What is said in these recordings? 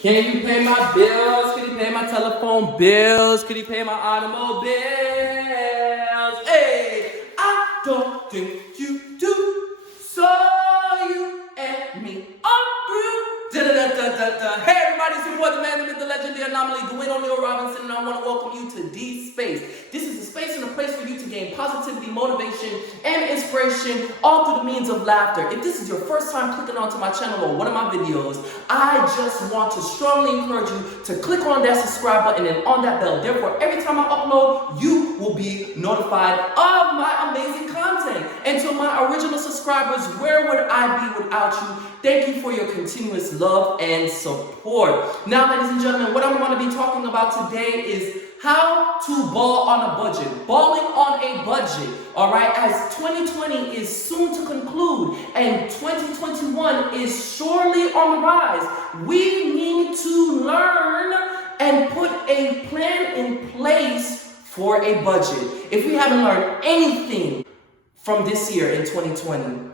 Can you pay my bills? Can you pay my telephone bills? Can you pay my automobiles? Hey, I don't think you do. So you and me are through. Da-da-da-da-da-da. Hey everybody, it's your boy, the man, the myth, the legend, the anomaly, Dwayne O'Neal Robinson, and I want to welcome you to D Space. This is a space and a place for you to gain positivity, motivation, and inspiration, all through the means of laughter. If this is your first time clicking onto my channel or one of my videos, I just want to strongly encourage you to click on that subscribe button and on that bell. Therefore, every time I upload, you will be notified of my amazing content. And to my original subscribers, where would I be without you? Thank you for your continuous love and support. Now, ladies and gentlemen, what I'm going to be talking about today is how to ball on a budget. Balling on a budget, all right, as 2020 is soon to conclude and 2021 is surely on the rise. We need to learn and put a plan in place for a budget. If we haven't learned anything from this year in 2020,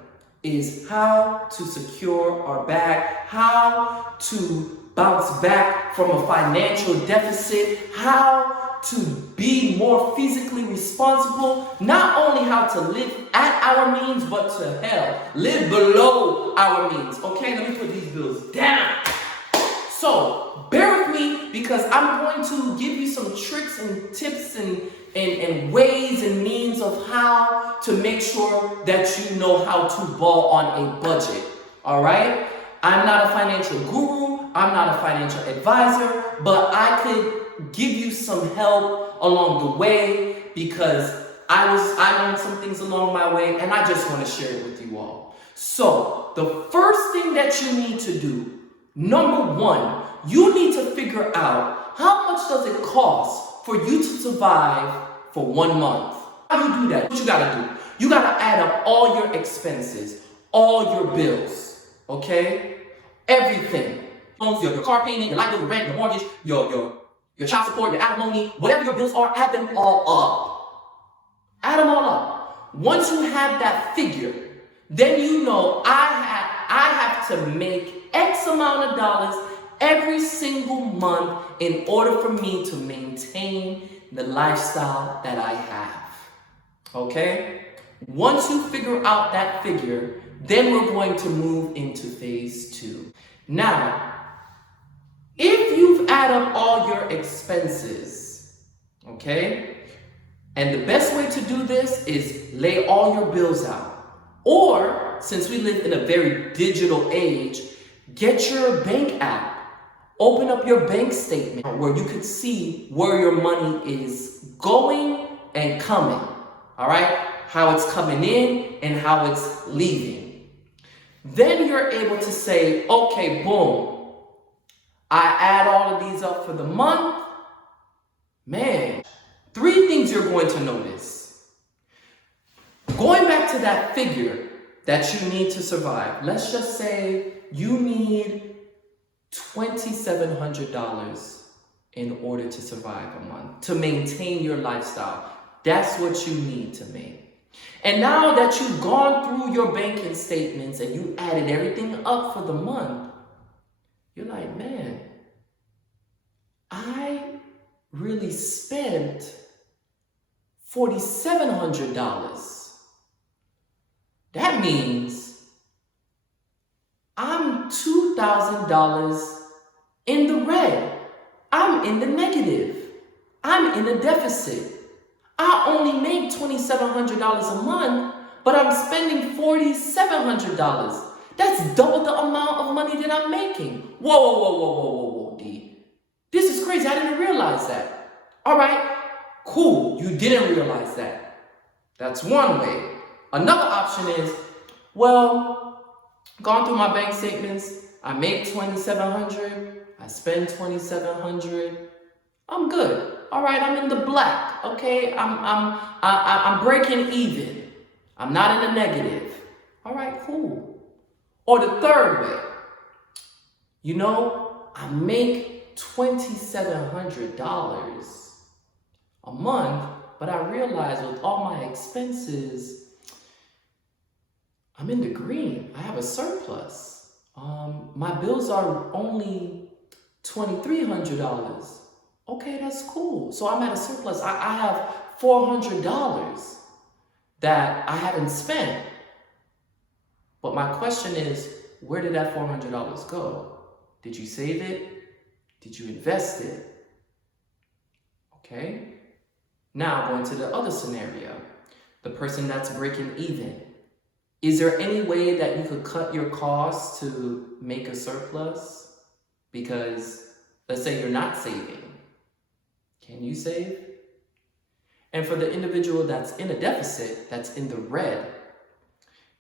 is how to secure our bag, how to bounce back from a financial deficit, how to be more physically responsible, not only how to live at our means, but to hell, live below our means. Okay, let me put these bills down. So, bear with me because I'm going to give you some tricks and tips and ways and means of how to make sure that you know how to ball on a budget. All right? I'm not a financial guru. I'm not a financial advisor, but I could give you some help along the way because I learned some things along my way and I just want to share it with you all. So, the first thing that you need to do, number one, you need to figure out how much does it cost for you to survive for 1 month. How do you do that? What you gotta do? You gotta add up all your expenses, all your bills, okay? Everything. Your car payment, your light bill, your rent, your mortgage, your child support, your alimony, whatever your bills are, add them all up. Add them all up. Once you have that figure, then you know I have to make X amount of dollars every single month in order for me to maintain the lifestyle that I have. Okay? Once you figure out that figure, then we're going to move into phase 2. Now, if you've added up all your expenses, okay, and the best way to do this is lay all your bills out. Or, since we live in a very digital age, get your bank app. Open up your bank statement where you could see where your money is going and coming. All right? How it's coming in and how it's leaving. Then you're able to say, okay, boom. I add all of these up for the month. Man, 3 things you're going to notice. Going back to that figure that you need to survive. Let's just say you need $2,700 in order to survive a month, to maintain your lifestyle. That's what you need to make. And now that you've gone through your banking statements and you added everything up for the month, you're like, man, I really spent $4,700. That means I'm $2,000 in the red. I'm in the negative. I'm in a deficit. I only make $2,700 a month, but I'm spending $4,700. That's double the amount of money that I'm making. Whoa, D. This is crazy. I didn't realize that. All right, cool. You didn't realize that. That's one way. Another option is, well, gone through my bank statements, I make $2,700, I spend $2,700, I'm good. All right, I'm in the black. Okay, I'm breaking even. I'm not in the negative. All right, cool. Or the third way, you know, I make $2,700 a month, but I realize with all my expenses, I'm in the green. I have a surplus. My bills are only $2,300. Okay, that's cool. So I'm at a surplus. I have $400 that I haven't spent. But my question is, where did that $400 go? Did you save it? Did you invest it? Okay. Now going to the other scenario, the person that's breaking even. Is there any way that you could cut your costs to make a surplus? Because let's say you're not saving. Can you save? And for the individual that's in a deficit, that's in the red,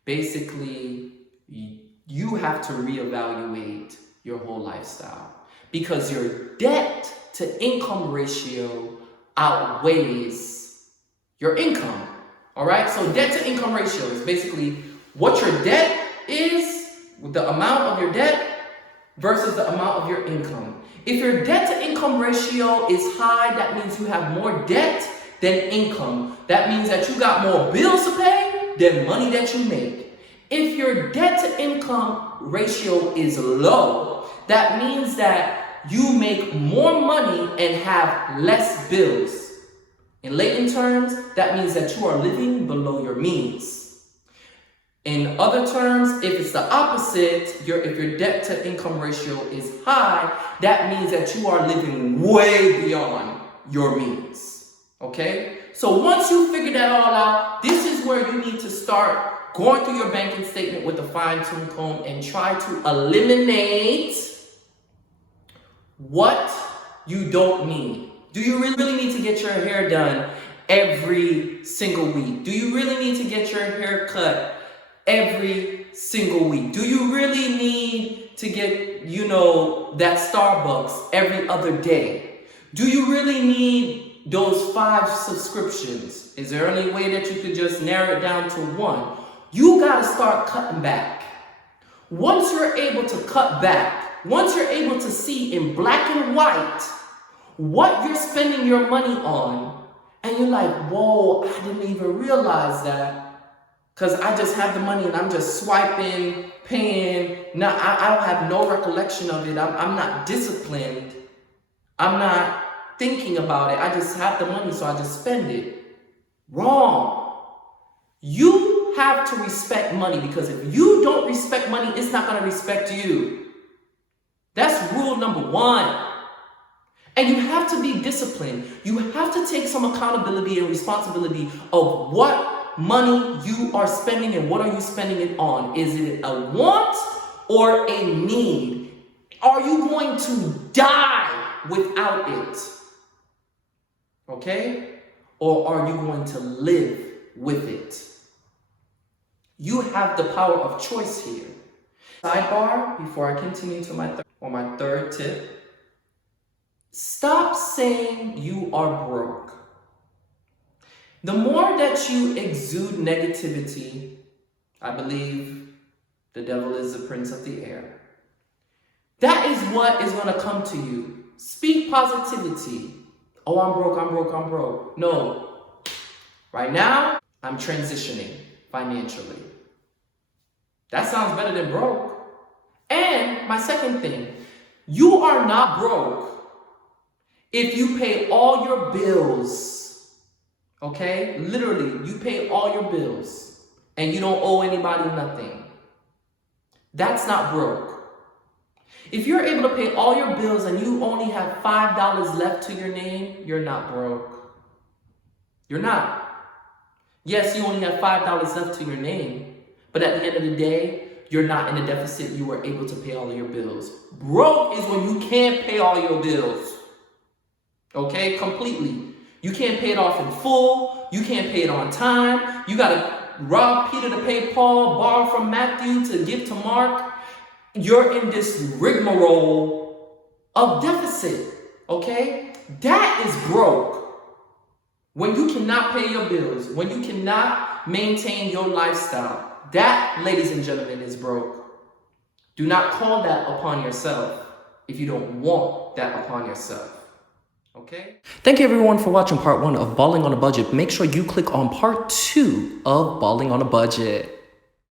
basically you have to reevaluate your whole lifestyle because your debt to income ratio outweighs your income. All right, so debt to income ratio is basically what your debt is, the amount of your debt versus the amount of your income. If your debt to income ratio is high, that means you have more debt than income. That means that you got more bills to pay than money that you make. If your debt to income ratio is low, that means that you make more money and have less bills. In layman terms, that means that you are living below your means. In other terms, if it's the opposite, if your debt to income ratio is high, that means that you are living way beyond your means. Okay? So once you figure that all out, this is where you need to start going through your banking statement with a fine-tooth comb and try to eliminate what you don't need. Do you really need to get your hair done every single week? Do you really need to get your hair cut every single week? Do you really need to get, that Starbucks every other day? Do you really need those 5 subscriptions? Is there any way that you could just narrow it down to 1? You got to start cutting back. Once you're able to cut back, once you're able to see in black and white what you're spending your money on, and you're like, whoa, I didn't even realize that, because I just have the money and I'm just swiping, paying. Now, I don't have no recollection of it. I'm not disciplined. I'm not thinking about it. I just have the money, so I just spend it. Wrong. You have to respect money, because if you don't respect money, it's not going to respect you. That's rule number 1. And you have to be disciplined. You have to take some accountability and responsibility of what money you are spending and what are you spending it on. Is it a want or a need? Are you going to die without it? Okay? Or are you going to live with it? You have the power of choice here. Sidebar, before I continue to my third tip. Stop saying you are broke. The more that you exude negativity, I believe the devil is the prince of the air. That is what is going to come to you. Speak positivity. Oh, I'm broke, I'm broke, I'm broke. No. Right now, I'm transitioning financially. That sounds better than broke. And my second thing, you are not broke if you pay all your bills, okay? Literally, you pay all your bills and you don't owe anybody nothing. That's not broke. If you're able to pay all your bills and you only have $5 left to your name, you're not broke. You're not. Yes, you only have $5 left to your name, but at the end of the day, you're not in a deficit. You were able to pay all of your bills. Broke is when you can't pay all your bills. Okay, completely. You can't pay it off in full. You can't pay it on time. You got to rob Peter to pay Paul, borrow from Matthew to give to Mark. You're in this rigmarole of deficit. Okay, that is broke. When you cannot pay your bills, when you cannot maintain your lifestyle, that, ladies and gentlemen, is broke. Do not call that upon yourself if you don't want that upon yourself. Okay? Thank you everyone for watching part 1 of Balling on a Budget. Make sure you click on part 2 of Balling on a Budget.